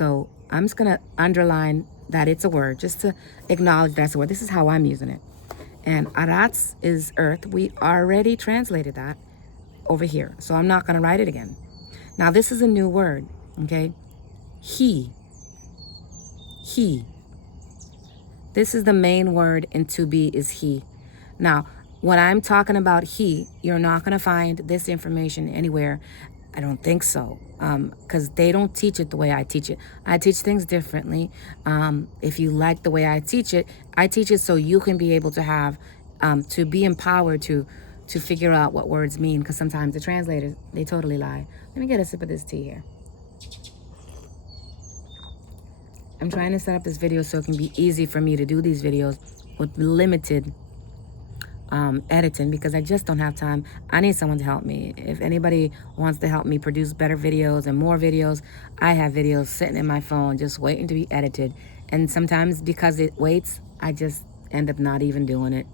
So I'm just going to underline that it's a word, just to acknowledge that's a word. This is how I'm using it. And 𝐤𝐕𝐴𝑟aats is earth. We already translated that over here. So I'm not going to write it again. Now, this is a new word, okay? He. This is the main word in to be is he. Now, when I'm talking about he, you're not going to find this information anywhere. I don't think so, because they don't teach it the way I teach it. I teach things differently. If you like the way I teach it so you can be able to have, to be empowered to figure out what words mean, because sometimes the translators, they totally lie. Let me get a sip of this tea here. I'm trying to set up this video so it can be easy for me to do these videos with limited editing, because I just don't have time. I need someone to help me. If anybody wants to help me produce better videos and more videos, I have videos sitting in my phone just waiting to be edited. And sometimes because it waits, I just end up not even doing it.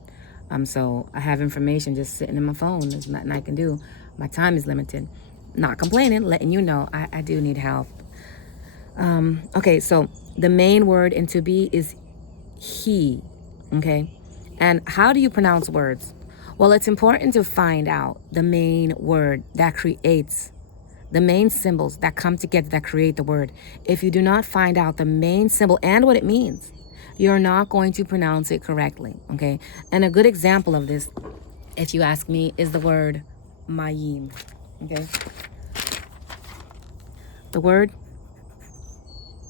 So I have information just sitting in my phone. There's nothing I can do. My time is limited. Not complaining, letting you know I do need help. Okay, so the main word in to be is he, okay? And how do you pronounce words? Well, it's important to find out the main word that creates, the main symbols that come together that create the word. If you do not find out the main symbol and what it means, you're not going to pronounce it correctly, okay? And a good example of this, if you ask me, is the word mayim, okay? The word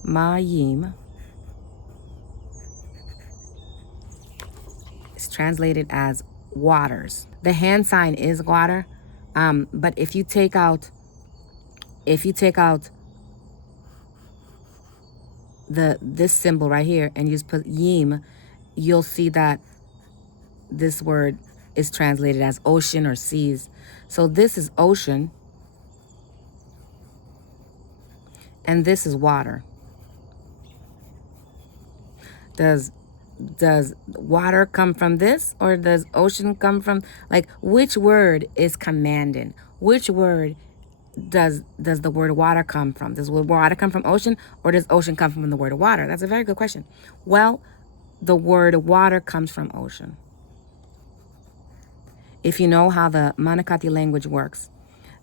mayim is translated as waters. The hand sign is water, but if you take out this symbol right here and you just put yim, you'll see that this word is translated as ocean or seas. So this is ocean and this is water. Does water come from this, or does ocean come from, like, which word is commanding? Which word does the word water come from? Does water come from ocean, or does ocean come from the word water? That's a very good question. Well, the word water comes from ocean. If you know how the Manakahthey language works,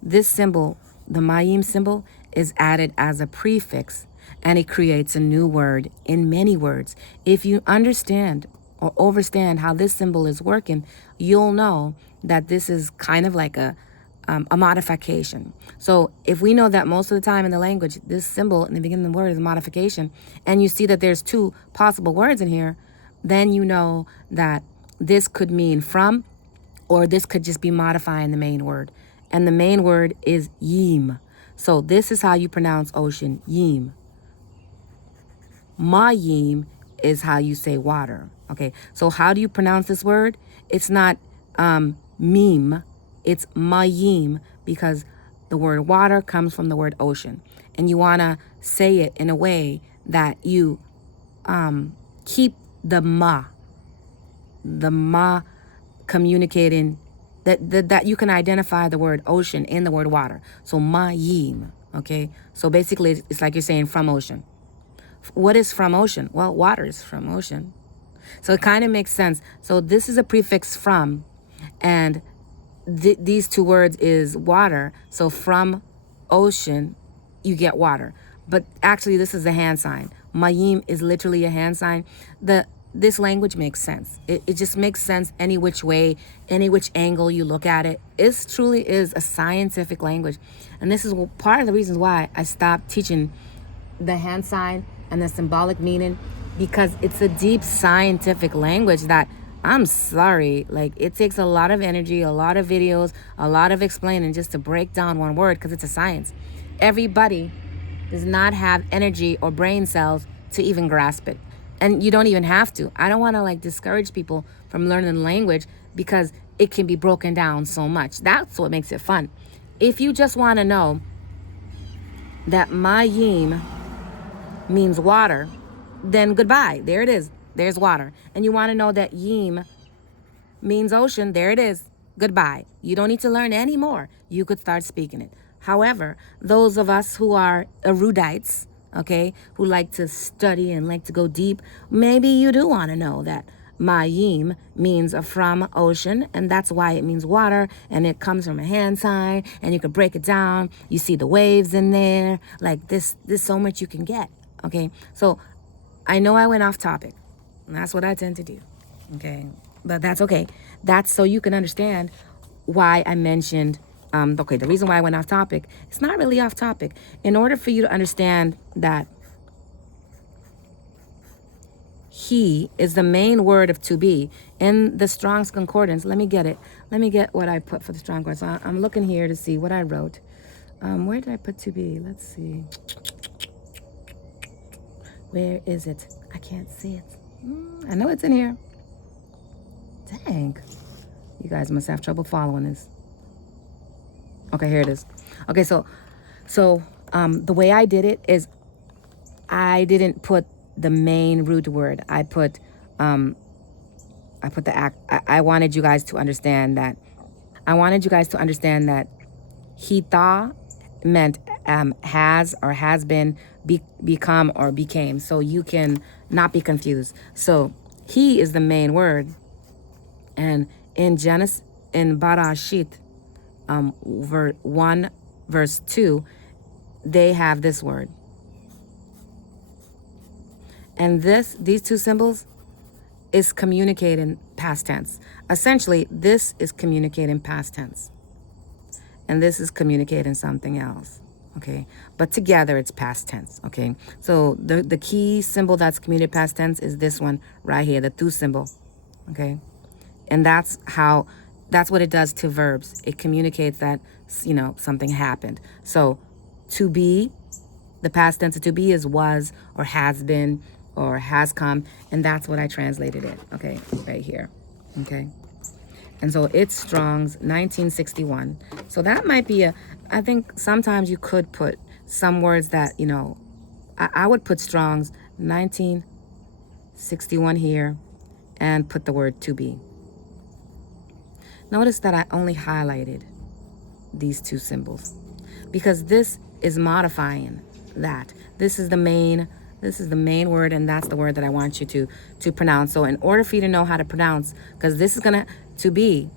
this symbol, the mayim symbol, is added as a prefix, and it creates a new word in many words. If you understand or overstand how this symbol is working, you'll know that this is kind of like a modification. So if we know that most of the time in the language, this symbol in the beginning of the word is a modification, and you see that there's two possible words in here, then you know that this could mean from, or this could just be modifying the main word. And the main word is yim. So this is how you pronounce ocean, yim. Mayim is how you say water. Okay, so how do you pronounce this word? It's not meme, it's mayim, because the word water comes from the word ocean. And you want to say it in a way that you keep the ma communicating, that you can identify the word ocean in the word water. So mayim, okay? So basically it's like you're saying from ocean. What is from ocean? Well, water is from ocean. So it kind of makes sense. So this is a prefix from, and these two words is water. So from ocean, you get water. But actually, this is a hand sign. Mayim is literally a hand sign. This language makes sense. It just makes sense any which way, any which angle you look at it. It truly is a scientific language. And this is part of the reasons why I stopped teaching the hand sign and the symbolic meaning, because it's a deep scientific language that, I'm sorry, like, it takes a lot of energy, a lot of videos, a lot of explaining just to break down one word, because it's a science. Everybody does not have energy or brain cells to even grasp it. And you don't even have to. I don't want to, like, discourage people from learning the language, because it can be broken down so much. That's what makes it fun. If you just want to know that mayim means water, then goodbye. There it is. There's water. And you want to know that yim means ocean. There it is. Goodbye. You don't need to learn any more. You could start speaking it. However, those of us who are erudites, okay, who like to study and like to go deep, maybe you do want to know that Mayim means from ocean, and that's why it means water, and it comes from a hand sign, and you can break it down. You see the waves in there. Like this, there's so much you can get, okay? So I know I went off topic, and that's what I tend to do, okay? But that's okay. That's so you can understand why I mentioned, okay, the reason why I went off topic, it's not really off topic. In order for you to understand that he is the main word of to be in the Strong's Concordance. Let me get it. Let me get what I put for the Strong Concordance. So I'm looking here to see what I wrote. Where did I put to be? Let's see. Where is it? I can't see it. I know it's in here. Dang. You guys must have trouble following this. Okay, here it is. Okay, so the way I did it is I didn't put the main root word. I put the act. I wanted you guys to understand that. Hitha meant has or has been, become or became. So you can not be confused. So he is the main word, and in Genesis, in Ba'RaASheyth, 1 verse 2, they have this word. And these two symbols is communicating past tense. Essentially, this is communicating past tense. And this is communicating something else, okay? But together, it's past tense, okay? So the key symbol that's communicating past tense is this one right here, the tu symbol, okay? And that's what it does to verbs. It communicates that, something happened. So to be, the past tense of to be is was or has been or has come, and that's what I translated it, okay, right here, okay? And so it's Strong's 1961. So that might be I think sometimes you could put some words that, I would put Strong's 1961 here and put the word to be. Notice that I only highlighted these two symbols because this is modifying that. This is the main word, and that's the word that I want you to pronounce. So in order for you to know how to pronounce, because this is gonna to be,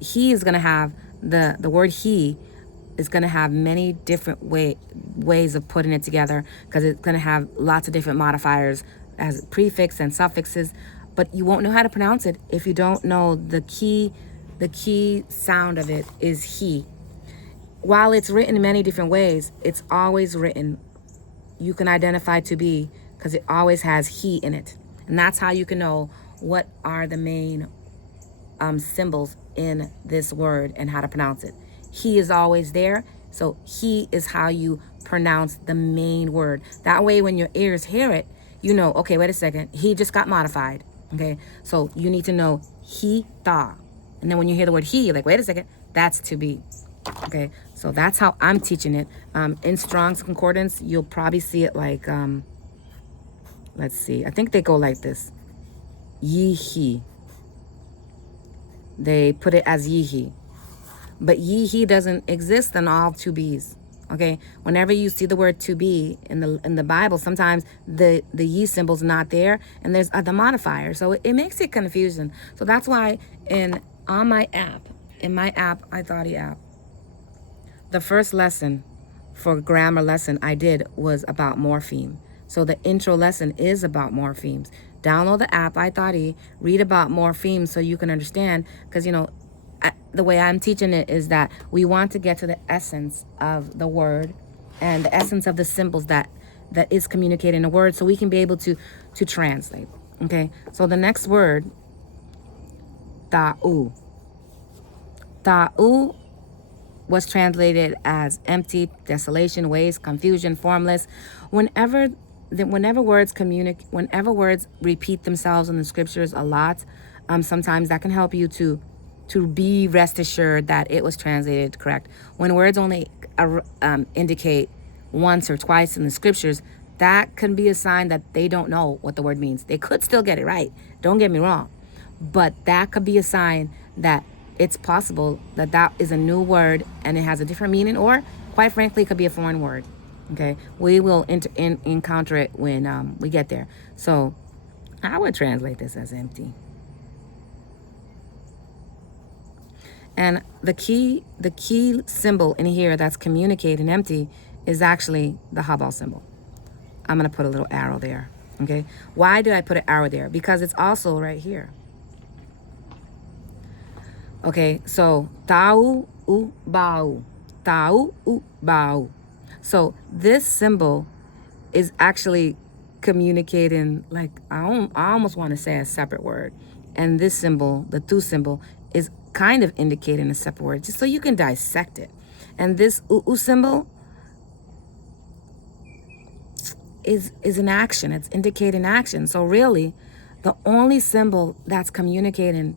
he is gonna have the word he is gonna have many different ways of putting it together, because it's gonna have lots of different modifiers as prefix and suffixes, but you won't know how to pronounce it if you don't know the key sound of it is he. While it's written in many different ways, it's always written, you can identify to be because it always has he in it. And that's how you can know what are the main symbols in this word and how to pronounce it. He is always there. So he is how you pronounce the main word. That way, when your ears hear it, you know, okay, wait a second. He just got modified. Okay. So you need to know he, tha. And then when you hear the word he, you're like, wait a second, that's to be. Okay, so that's how I'm teaching it. In Strong's Concordance, you'll probably see it like, let's see. I think they go like this. Ye-he. They put it as ye-he. But ye-he doesn't exist in all to be's. Okay, whenever you see the word to be in the Bible, sometimes the ye symbol's not there, and there's other modifiers. So it makes it confusing. So that's why in my app, iThoughty app, the first lesson for grammar lesson I did was about morpheme. So the intro lesson is about morphemes. Download the app, iThoughty, read about morphemes so you can understand. Because, the way I'm teaching it is that we want to get to the essence of the word and the essence of the symbols that is communicating the word so we can be able to translate. Okay, so the next word, ta'u. Ta'u was translated as empty, desolation, waste, confusion, formless. Whenever words repeat themselves in the scriptures a lot, sometimes that can help you to be rest assured that it was translated correct. When words only indicate once or twice in the scriptures, that can be a sign that they don't know what the word means. They could still get it right, don't get me wrong, but that could be a sign that it's possible that is a new word and it has a different meaning, or quite frankly, it could be a foreign word. Okay, we will encounter it when we get there. So I would translate this as empty. And the key symbol in here that's communicating empty is actually the 𝐏𝐕𝐓 symbol. I'm going to put a little arrow there. Okay, why did I put an arrow there? Because it's also right here. Okay, so 𝐷𝑢 𝑢 𝐷𝑢 𝐷𝑢 𝐷𝑢. So this symbol is actually communicating, like, I almost want to say a separate word. And this symbol, the 𝐷𝑢 symbol, is kind of indicating a separate word, just so you can dissect it. And this 𝑢 symbol is an action. It's indicating action. So really, the only symbol that's communicating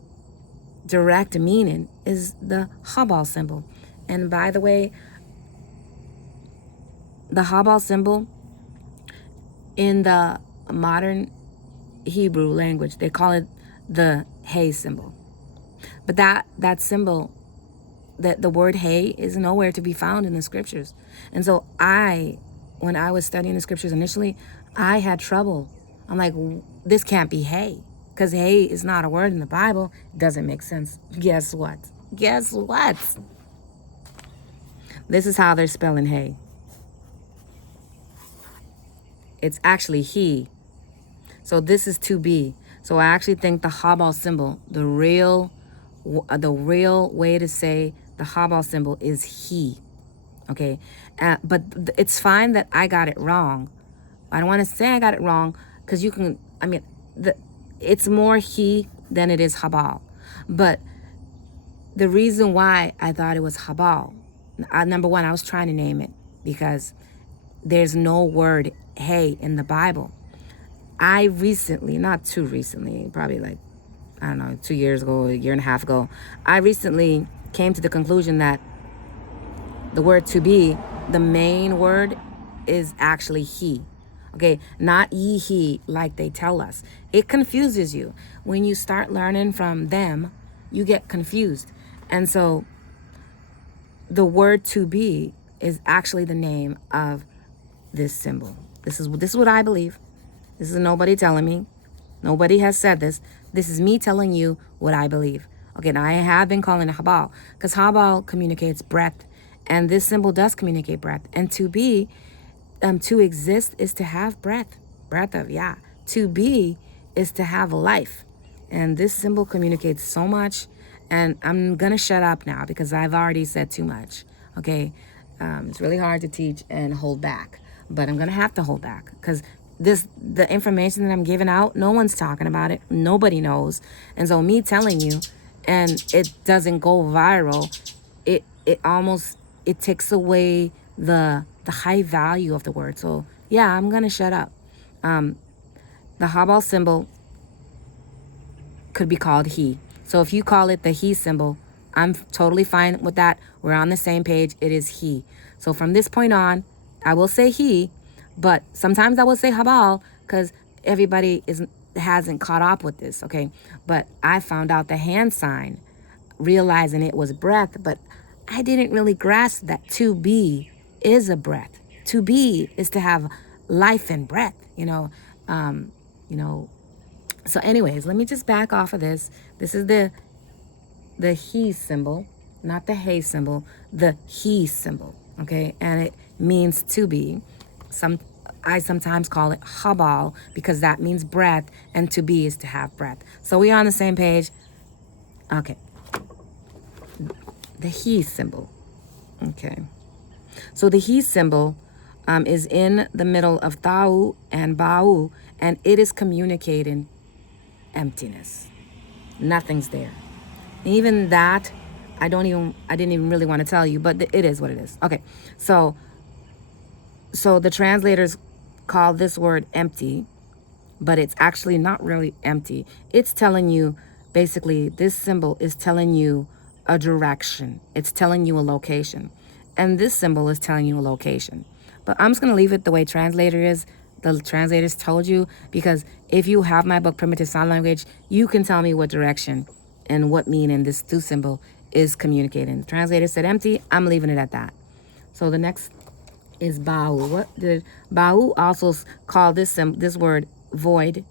direct meaning is the 𝐏𝐕𝐓 symbol. And by the way, the 𝐏𝐕𝐓 symbol in the modern Hebrew language, they call it the hey symbol. But that symbol, that the word hey, is nowhere to be found in the scriptures. And so when I was studying the scriptures initially, I had trouble. I'm like, this can't be hey, because hey is not a word in the Bible. It doesn't make sense. Guess what? Guess what? This is how they're spelling hey. It's actually he. So this is to be. So I actually think the 𝐏𝐕𝐓 symbol, the real way to say the 𝐏𝐕𝐓 symbol is he. Okay, but it's fine that I got it wrong. I don't want to say I got it wrong, because you can, I mean, it's more he than it is 𝐏𝐕𝐓. But the reason why I thought it was 𝐏𝐕𝐓, number one, I was trying to name it because there's no word hey in the Bible. I recently, not too recently, probably like, I don't know, 2 years ago, a year and a half ago, I recently came to the conclusion that the word to be, the main word, is actually he. Okay, not ye he like they tell us. It confuses you. When you start learning from them, you get confused. And so the word to be is actually the name of this symbol. This is what I believe. This is nobody telling me. Nobody has said this. This is me telling you what I believe. Okay, now I have been calling it 𝐏𝐕𝐓 because 𝐏𝐕𝐓 communicates breath, and this symbol does communicate breath. And to be, to exist is to have breath. Breath of, yeah. To be is to have life. And this symbol communicates so much. And I'm going to shut up now because I've already said too much. Okay, it's really hard to teach and hold back. But I'm going to have to hold back because the information that I'm giving out, no one's talking about it. Nobody knows. And so me telling you, and it doesn't go viral, it takes away the high value of the word. So yeah, I'm going to shut up. The 𝐏𝐕𝐓 symbol could be called he. So if you call it the he symbol, I'm totally fine with that. We're on the same page. It is he. So from this point on, I will say he, but sometimes I will say 𝐏𝐕𝐓 because everybody hasn't caught up with this, okay? But I found out the hand sign, realizing it was breath, but I didn't really grasp that to be is a breath. To be is to have life and breath, you know. So anyways, let me just back off of this. This is the he symbol, not the hey symbol, the he symbol, okay? And it means to be. I sometimes call it 𝐏𝐕𝐓 because that means breath, and to be is to have breath. So we are on the same page. Okay. The he symbol. Okay. So the he symbol is in the middle of 𝐷𝑢 and 𝐷𝑢, and it is communicating emptiness. Nothing's there. Even that, I didn't even really want to tell you, but it is what it is. Okay. So the translators call this word empty, but it's actually not really empty. It's telling you, basically, this symbol is telling you a direction. It's telling you a location. And this symbol is telling you a location. But I'm just going to leave it the way the translators told you, because if you have my book, Primitive Sign Language, you can tell me what direction and what meaning this 𝐷𝑢 symbol is communicating. The translator said empty. I'm leaving it at that. So the next is Ba'u. What did Ba'u also call this word void,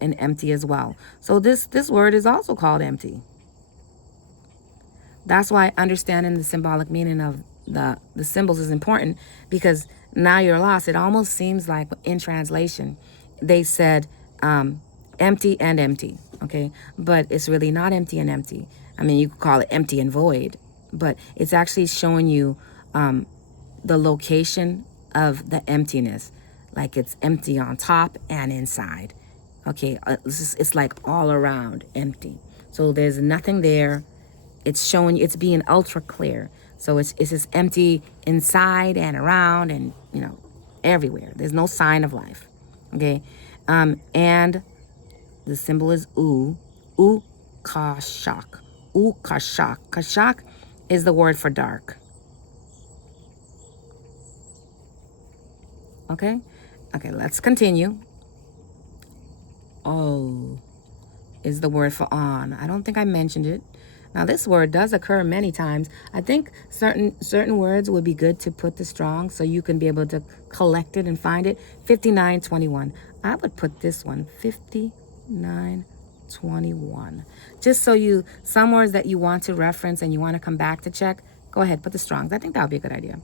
and empty as well. So this word is also called empty. That's why understanding the symbolic meaning of the symbols is important, because now you're lost. It almost seems like in translation they said empty and empty, okay? But it's really not empty and empty. I mean, you could call it empty and void, but it's actually showing you the location of the emptiness. Like it's empty on top and inside, okay? It's like all around empty. So there's nothing there. It's showing you, it's being ultra clear. So it's just empty inside and around and, you know, everywhere. There's no sign of life, okay? And the symbol is 𝐤𐤕𤓉𝐉. 𝐤𐤕𝐓. Kashak is the word for dark. Okay? Okay, let's continue. Oh is the word for on. I don't think I mentioned it. Now this word does occur many times. I think certain words would be good to put the strong so you can be able to collect it and find it. 5921. I would put this one 5921. Just so you, some words that you want to reference and you want to come back to check, go ahead, put the strongs. I think that would be a good idea.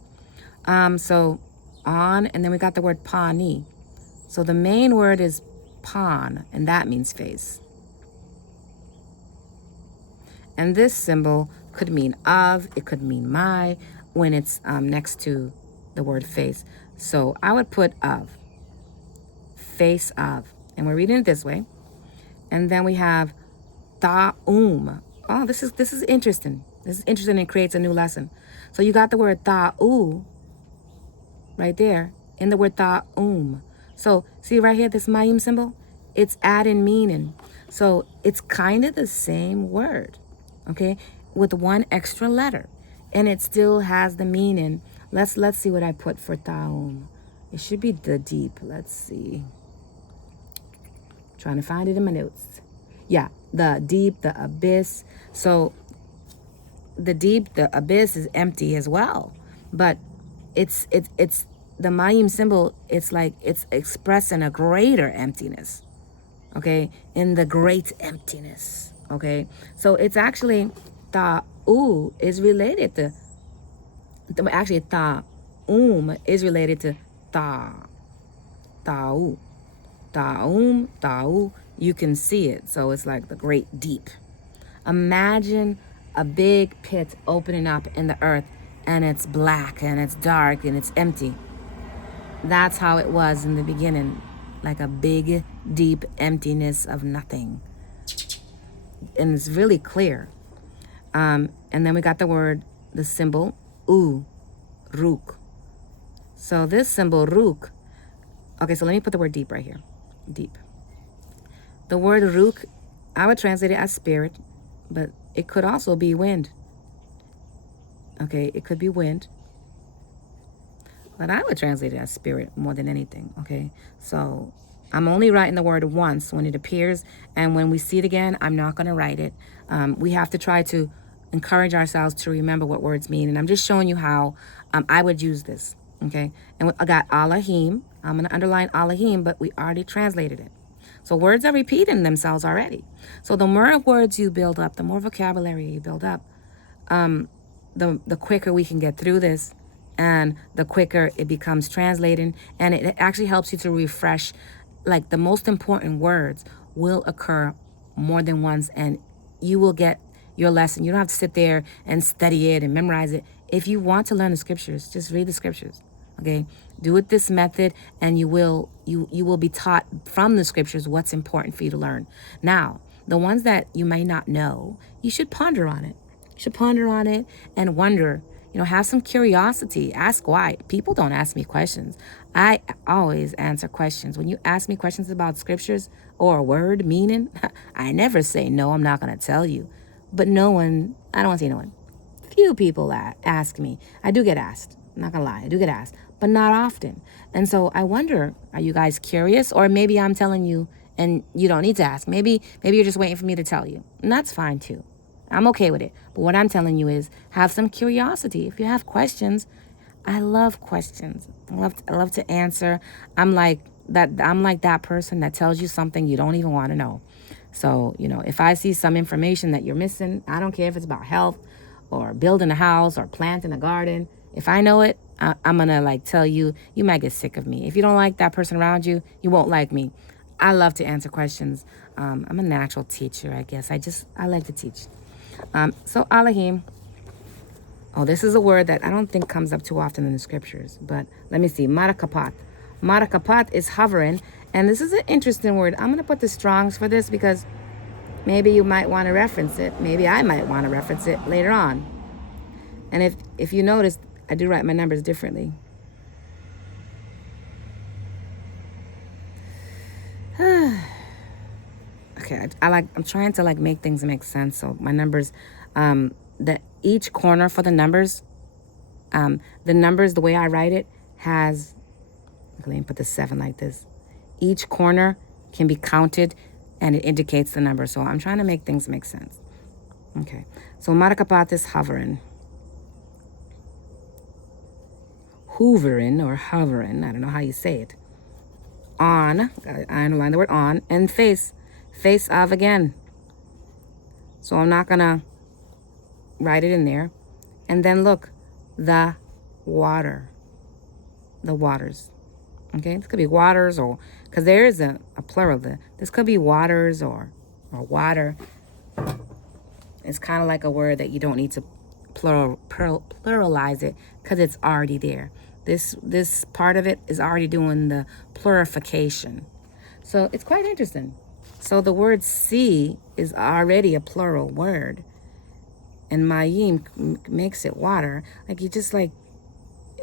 So on, and then we got the word pani. So the main word is pan, and that means face. And this symbol could mean of, it could mean my, when it's next to the word face. So I would put of, face of. And we're reading it this way. And then we have ta'um. Oh, this is interesting. This is interesting and creates a new lesson. So you got the word ta'u right there in the word ta'um. So see right here, this mayim symbol? It's adding meaning. So it's kind of the same word, okay, with one extra letter, and it still has the meaning. Let's see what I put for ta'um. It should be the deep. Let's see. Trying to find it in my notes. Yeah, the deep, the abyss. So the deep, the abyss is empty as well, but it's the mayim symbol. It's like it's expressing a greater emptiness, okay, in the great emptiness. Okay, so it's actually ta'u is related to, actually ta'um is related to ta'u. Ta'u, you can see it. So it's like the great deep. Imagine a big pit opening up in the earth, and it's black and it's dark and it's empty. That's how it was in the beginning, like a big, deep emptiness of nothing. And it's really clear. And then we got the word, the symbol, ruk. So this symbol, ruk, okay, so let me put the word deep right here. Deep. The word ruk, I would translate it as spirit, but it could also be wind. Okay, it could be wind. But I would translate it as spirit more than anything, okay? So I'm only writing the word once when it appears, and when we see it again, I'm not going to write it. We have to try to encourage ourselves to remember what words mean, and I'm just showing you how I would use this, okay? And I got Elohim. I'm going to underline Elohim, but we already translated it. So words are repeating themselves already. So the more words you build up, the more vocabulary you build up, the quicker we can get through this, and the quicker it becomes translating, and it actually helps you to refresh. Like the most important words will occur more than once, and you will get your lesson. You don't have to sit there and study it and memorize it. If you want to learn the scriptures, just read the scriptures, okay? Do it this method, and you will be taught from the scriptures what's important for you to learn. Now, the ones that you may not know, you should ponder on it. You should ponder on it and wonder, have some curiosity. Ask why. People don't ask me questions. I always answer questions. When you ask me questions about scriptures or a word meaning, I never say, no, I'm not going to tell you. But I don't want to say no one. Few people ask me. I do get asked. I'm not going to lie. I do get asked, but not often. And so I wonder, are you guys curious? Or maybe I'm telling you and you don't need to ask. Maybe you're just waiting for me to tell you. And that's fine too. I'm okay with it. But what I'm telling you is have some curiosity. If you have questions, I love questions. I love to answer. I'm like that person that tells you something you don't even want to know. So, if I see some information that you're missing, I don't care if it's about health or building a house or planting a garden. If I know it, I'm going to tell you, you might get sick of me. If you don't like that person around you, you won't like me. I love to answer questions. I'm a natural teacher, I guess. I like to teach. So Elohim. Oh, this is a word that I don't think comes up too often in the scriptures. But let me see. Manakahthey. Manakahthey is hovering. And this is an interesting word. I'm going to put the Strongs for this because maybe you might want to reference it. Maybe I might want to reference it later on. And if you notice, I do write my numbers differently. Okay, I'm trying to make things make sense. So my numbers, that each corner for the numbers, the way I write it has, let me put the 7 like this. Each corner can be counted and it indicates the number. So I'm trying to make things make sense. Okay, so Manakahthey is hovering. Hoovering or hovering, I don't know how you say it. On, I underline the word on, and face of again. So I'm not gonna write it in there. And then look, the waters. Okay, this could be waters, or because there is a plural there. This could be waters or water. It's kind of like a word that you don't need to pluralize it because it's already there. This part of it is already doing the plurification. So it's quite interesting. So the word sea is already a plural word. And mayim makes it water. It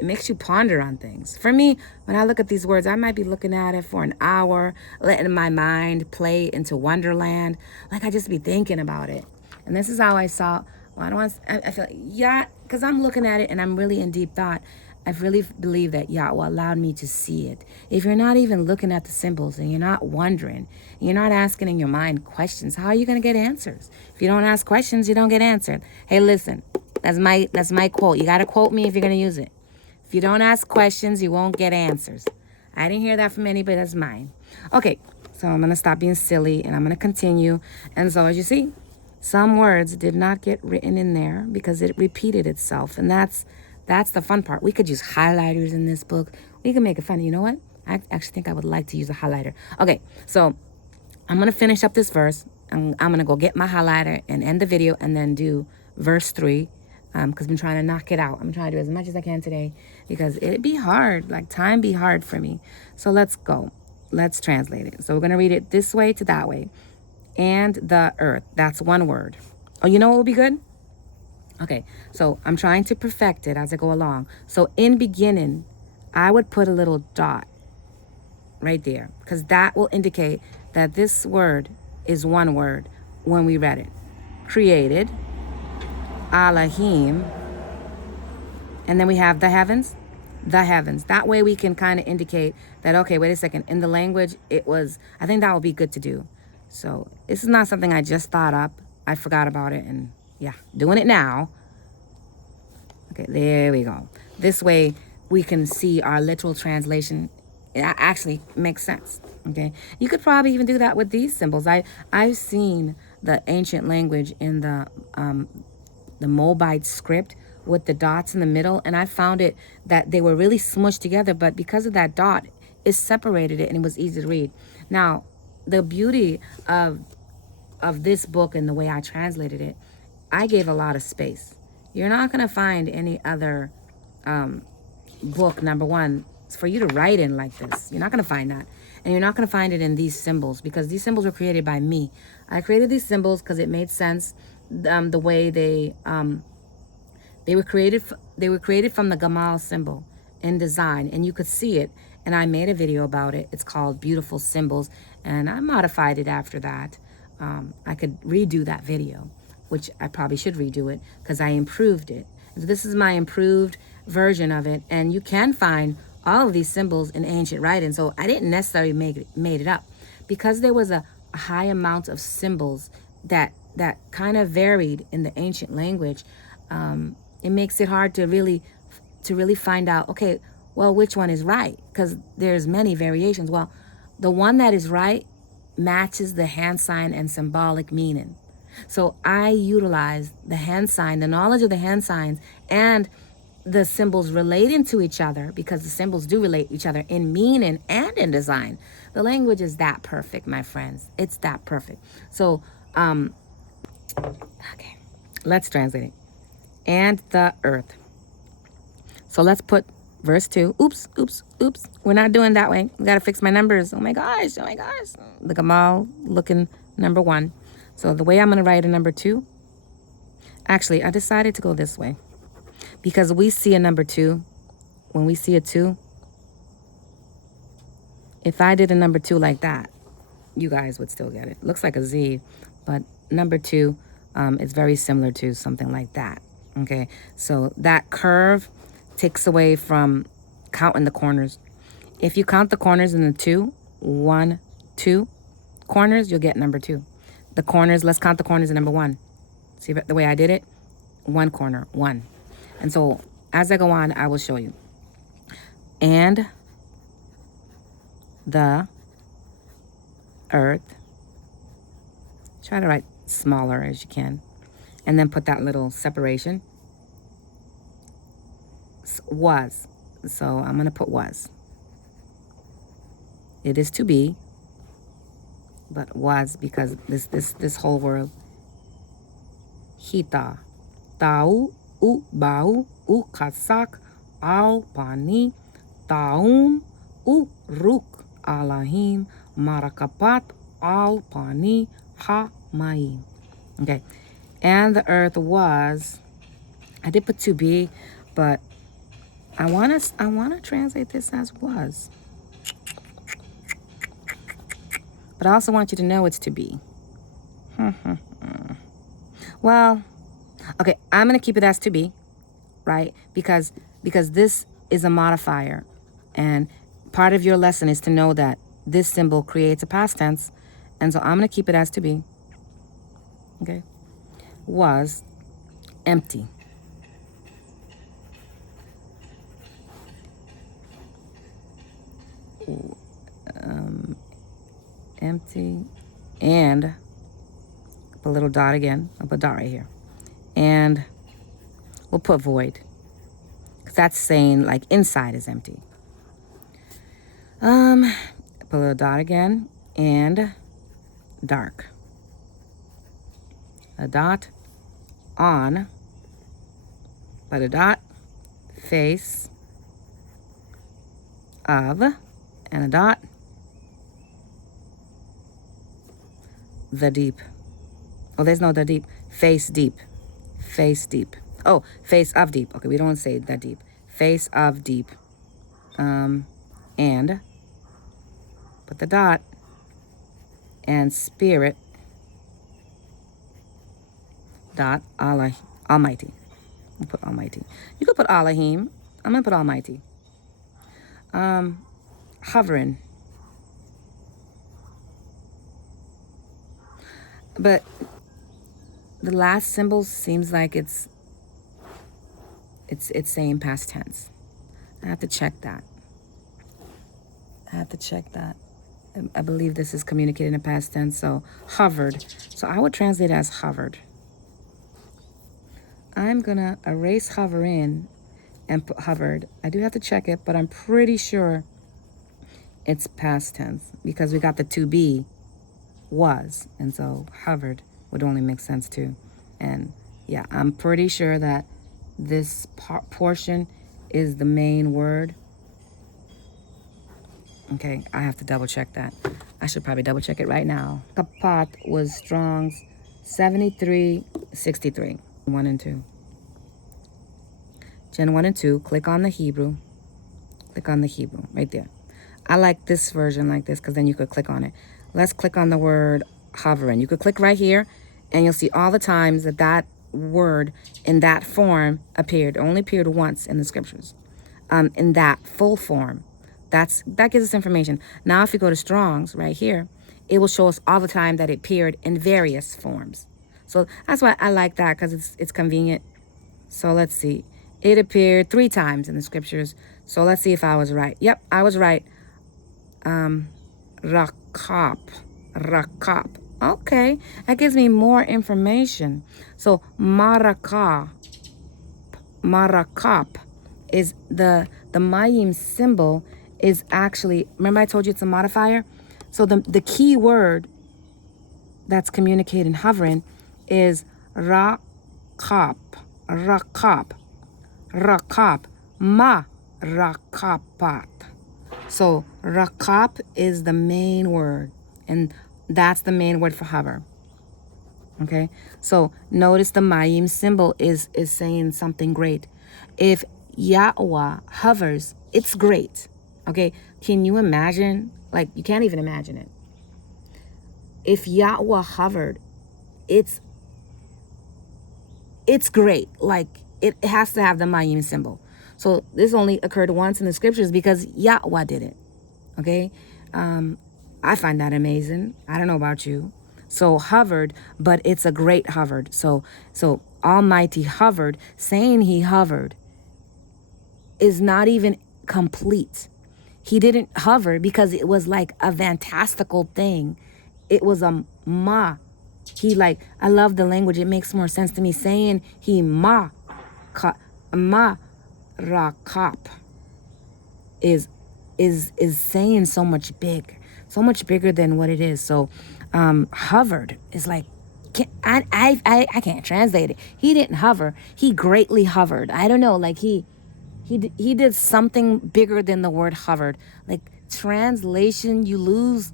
makes you ponder on things. For me, when I look at these words, I might be looking at it for an hour, letting my mind play into Wonderland. I just be thinking about it. And this is how I saw, I feel because I'm looking at it and I'm really in deep thought. I really believe that Yahweh allowed me to see it. If you're not even looking at the symbols and you're not wondering, you're not asking in your mind questions, how are you going to get answers? If you don't ask questions, you don't get answered. Hey, listen, that's my quote. You got to quote me if you're going to use it. If you don't ask questions, you won't get answers. I didn't hear that from anybody. That's mine. Okay, so I'm going to stop being silly and I'm going to continue. And so as you see, some words did not get written in there because it repeated itself. And that's the fun part. We could use highlighters in this book. We can make it fun. You know what? I actually think I would like to use a highlighter. Okay, so I'm going to finish up this verse. I'm going to go get my highlighter and end the video and then do verse 3 because I'm trying to knock it out. I'm trying to do as much as I can today because it'd be hard. Time be hard for me. So let's go. Let's translate it. So we're going to read it this way to that way. And the earth. That's one word. Oh, you know what would be good? Okay, so I'm trying to perfect it as I go along. So in beginning, I would put a little dot right there because that will indicate that this word is one word when we read it. Created, Elohim, and then we have the heavens. That way we can kind of indicate that, okay, wait a second. In the language, I think that would be good to do. So this is not something I just thought up. I forgot about it and doing it now. Okay, there we go. This way we can see our literal translation. It actually makes sense. Okay, you could probably even do that with these symbols. I've seen the ancient language in the Moabite script with the dots in the middle, and I found it that they were really smushed together, but because of that dot, it separated it and it was easy to read. Now, the beauty of this book and the way I translated it, I gave a lot of space. You're not going to find any other book, number one, for you to write in like this. You're not going to find that. And you're not going to find it in these symbols because these symbols were created by me. I created these symbols because it made sense the way they were created. They were created from the Gamal symbol in design, and you could see it. And I made a video about it. It's called Beautiful Symbols, and I modified it after that. I could redo that video, which I probably should redo it because I improved it. So this is my improved version of it, and you can find all of these symbols in ancient writing. So I didn't necessarily made it up because there was a high amount of symbols that kind of varied in the ancient language. It makes it hard to really to really find out, okay, well, which one is right? Because there's many variations. Well, the one that is right matches the hand sign and symbolic meaning. So I utilize the hand sign, the knowledge of the hand signs, and the symbols relating to each other, because the symbols do relate each other in meaning and in design. The language is that perfect, my friends. It's that perfect. So, okay, let's translate it. And the earth. So let's put verse 2. Oops. We're not doing that way. We got to fix my numbers. Oh my gosh. The Gamal looking number 1. So the way I'm going to write a number 2, actually, I decided to go this way. Because we see a number 2, when we see a 2, if I did a number 2 like that, you guys would still get it. Looks like a Z, but number 2 is very similar to something like that. Okay, so that curve takes away from counting the corners. If you count the corners in the 2, 1, 2 corners, you'll get number 2. The corners, let's count the corners in number 1. See the way I did it? 1 corner, 1. And so as I go on, I will show you. And the earth. Try to write smaller as you can. And then put that little separation. Was. So I'm going to put was. It is to be. But was, because this whole word. Hita. Tau. Ba'u, kasak, al pani, taum, ruk, alahim, marakapat, al pani, ha maim. Okay, and the earth was. I did put to be, but I wanna translate this as was. But I also want you to know it's to be. Well. Okay, I'm going to keep it as to be, right? Because this is a modifier. And part of your lesson is to know that this symbol creates a past tense. And so I'm going to keep it as to be. Okay? Was empty. Empty. And put a little dot again. I'll put a dot right here. And we'll put void, because that's saying like inside is empty. Put a little dot again, and dark. A dot on, put a dot, face of, and a dot, the deep. Oh, there's no the deep. Face deep. Face deep. Oh, face of deep. Okay, we don't want to say that deep. Face of deep. And put the dot. And spirit. Dot. Allah. Almighty. We'll put Almighty. You could put Allahim. I'm going to put Almighty. Hovering. But the last symbol seems like it's saying past tense. I have to check that. I believe this is communicating in past tense, so hovered. So I would translate it as hovered. I'm going to erase hover in and put hovered. I do have to check it, but I'm pretty sure it's past tense because we got the to be was. And so hovered would only make sense too. And yeah, I'm pretty sure that this portion is the main word. Okay, I have to double check that. I should probably double check it right now. Kapat was Strong's 7363. 1 and 2. Gen 1 and 2, click on the Hebrew. Click on the Hebrew, right there. I like this version like this because then you could click on it. Let's click on the word hovering. You could click right here and you'll see all the times that that word in that form appeared. It only appeared once in the scriptures. In that full form. That gives us information. Now if you go to Strong's right here, it will show us all the time that it appeared in various forms. So that's why I like that because it's convenient. So let's see. It appeared 3 times in the scriptures. So let's see if I was right. Yep, I was right. Rakap. Rakap. Okay, that gives me more information. So Marakah. Marakap is the mayim symbol is actually, remember I told you it's a modifier? So the key word that's communicating hovering is rakap. Rakap. Rakap. Ma rakapat. So rakap is the main word, and that's the main word for hover. Okay, so notice the mayim symbol is saying something great. If Yahweh hovers, it's great. Okay, can you imagine? Like, you can't even imagine it. If Yahweh hovered, it's great. Like, it has to have the mayim symbol. So this only occurred once in the scriptures because Yahweh did it. Okay, I find that amazing. I don't know about you. So hovered, but it's a great hovered. So Almighty hovered. Saying he hovered is not even complete. He didn't hover because it was like a fantastical thing. It was a ma. He like, I love the language. It makes more sense to me saying he ma rakap is saying so much bigger than what it is. So hovered is like, I can't translate it. He didn't hover. He greatly hovered. I don't know, like he did something bigger than the word hovered. Like, translation, you lose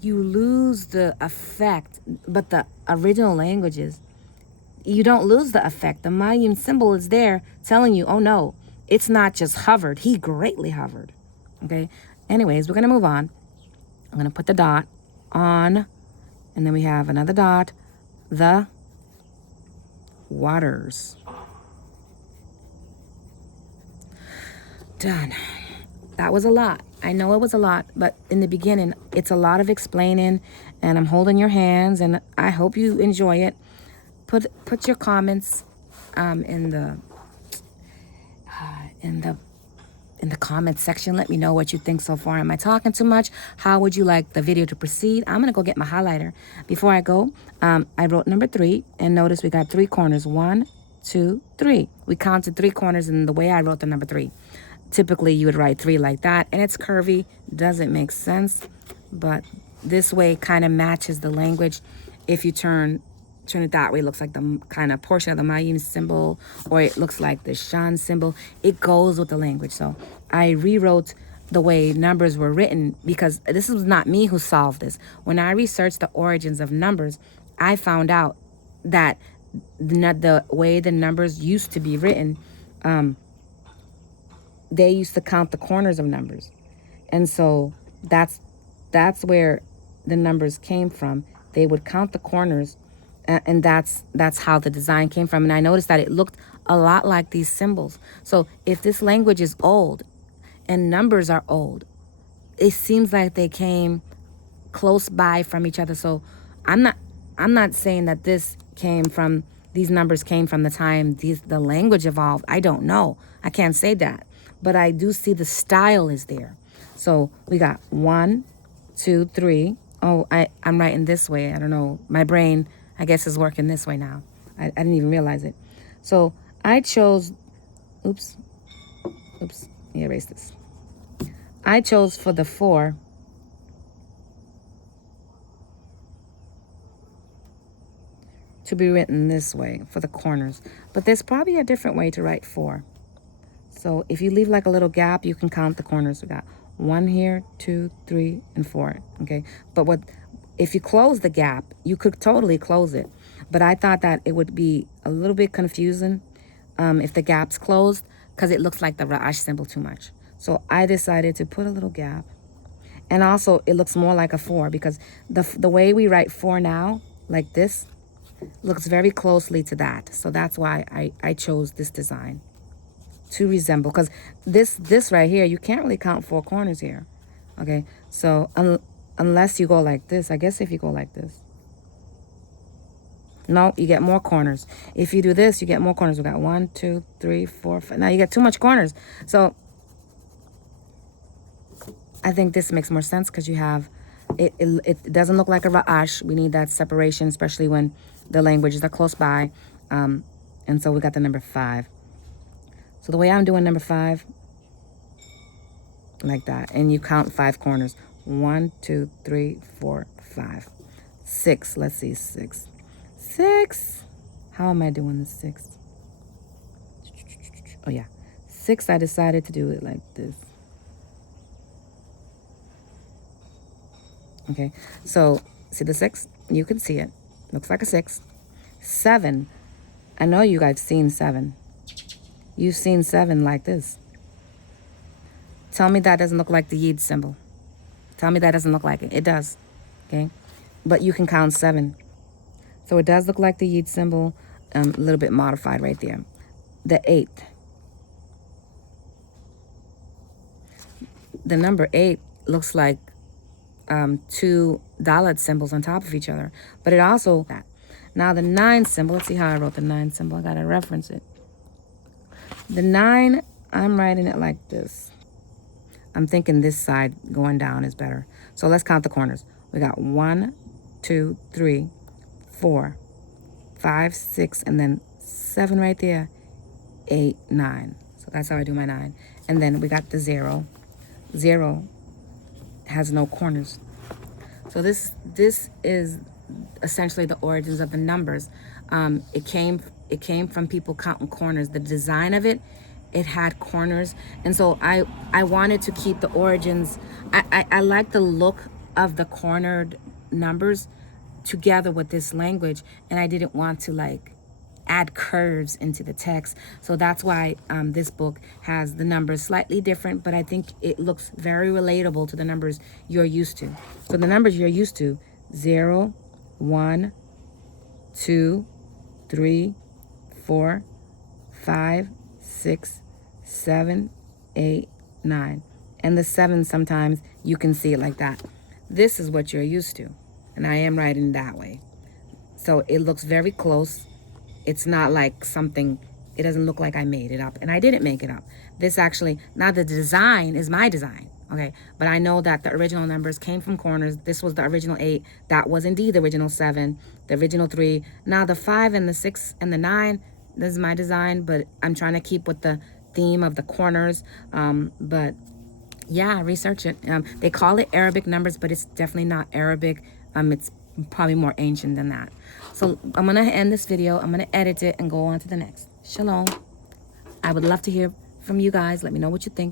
the effect, but the original languages, you don't lose the effect. The mayim symbol is there telling you, oh no, it's not just hovered. He greatly hovered. Okay. Anyways, we're going to move on. I'm going to put the dot on, and then we have another dot, the waters. Done. That was a lot. I know it was a lot, but in the beginning, it's a lot of explaining, and I'm holding your hands, and I hope you enjoy it. Put your comments in the comments section. Let me know what you think so far. Am I talking too much? How would you like the video to proceed? I'm gonna go get my highlighter. Before I go, I wrote number 3, and notice we got 3 corners. 1, 2, 3. We counted 3 corners in the way I wrote the number 3. Typically, you would write 3 like that, and it's curvy. Doesn't make sense, but this way kind of matches the language. If you turn it that way, it looks like the kind of portion of the mayim symbol, or it looks like the shan symbol. It goes with the language. So I rewrote the way numbers were written because this was not me who solved this. When I researched the origins of numbers, I found out that the way the numbers used to be written, they used to count the corners of numbers. And so that's where the numbers came from. They would count the corners, and that's how the design came from. And I noticed that it looked a lot like these symbols. So if this language is old and numbers are old, it seems like they came close by from each other. So I'm not saying that these numbers came from the time the language evolved. I don't know. I can't say that. But I do see the style is there. So we got 1, 2, 3. Oh, I'm writing this way. I don't know. My brain, I guess, is working this way now. I didn't even realize it. So I chose, oops, let me erase this. I chose for the 4 to be written this way for the corners. But there's probably a different way to write 4. So if you leave like a little gap, you can count the corners. We got 1 here, 2, 3, and 4. Okay. But if you close the gap, you could totally close it. But I thought that it would be a little bit confusing if the gap's closed, because it looks like the Ba'RaASh symbol too much. So I decided to put a little gap. And also it looks more like a 4 because the way we write 4 now, like this, looks very closely to that. So that's why I chose this design to resemble, because this right here, you can't really count 4 corners here. Okay, so unless you go like this, I guess if you go like this, No, you get more corners. If you do this, you get more corners. We got 1, 2, 3, 4, 5. Now you get too much corners. So I think this makes more sense because you have, it doesn't look like a ra'ash. We need that separation, especially when the languages are close by. And so we got the number 5. So the way I'm doing number 5, like that. And you count 5 corners. 1, 2, 3, 4, 5. 6. Let's see, 6. 6. How am I doing the 6? Oh, yeah. 6, I decided to do it like this. Okay, so see the 6? You can see it. Looks like a 6. 7. I know you guys seen 7. You've seen 7 like this. Tell me that doesn't look like the Yid symbol. Tell me that doesn't look like it. It does. Okay, but you can count 7. So it does look like the Yid symbol, a little bit modified right there. The 8. The number 8 looks like 2 dalet symbols on top of each other, but it also that. Now the 9 symbol, let's see how I wrote the 9 symbol. I gotta reference it. The 9, I'm writing it like this. I'm thinking this side going down is better. So let's count the corners. We got 1, 2, 3, 4, 5, 6, and then 7 right there. 8, 9. So that's how I do my 9. And then we got the 0. 0 has no corners. So this is essentially the origins of the numbers. It came from people counting corners. The design of it had corners, and so I wanted to keep the origins. I like the look of the cornered numbers together with this language, and I didn't want to like add curves into the text. So that's why this book has the numbers slightly different, but I think it looks very relatable to the numbers you're used to. So the numbers you're used to: 0, 1, 2, 3, 4, 5, 6, 7, 8, 9. And the 7, sometimes you can see it like that. This is what you're used to, and I am writing that way. So it looks very close. It's not like something, it doesn't look like I made it up, and I didn't make it up. This actually, now the design is my design, okay? But I know that the original numbers came from corners. This was the original 8. That was indeed the original 7, the original 3. Now the 5 and the 6 and the 9, this is my design, but I'm trying to keep with the theme of the corners. But yeah, research it. They call it Arabic numbers, but it's definitely not Arabic. It's probably more ancient than that. So I'm going to end this video. I'm going to edit it and go on to the next. Shalom. I would love to hear from you guys. Let me know what you think.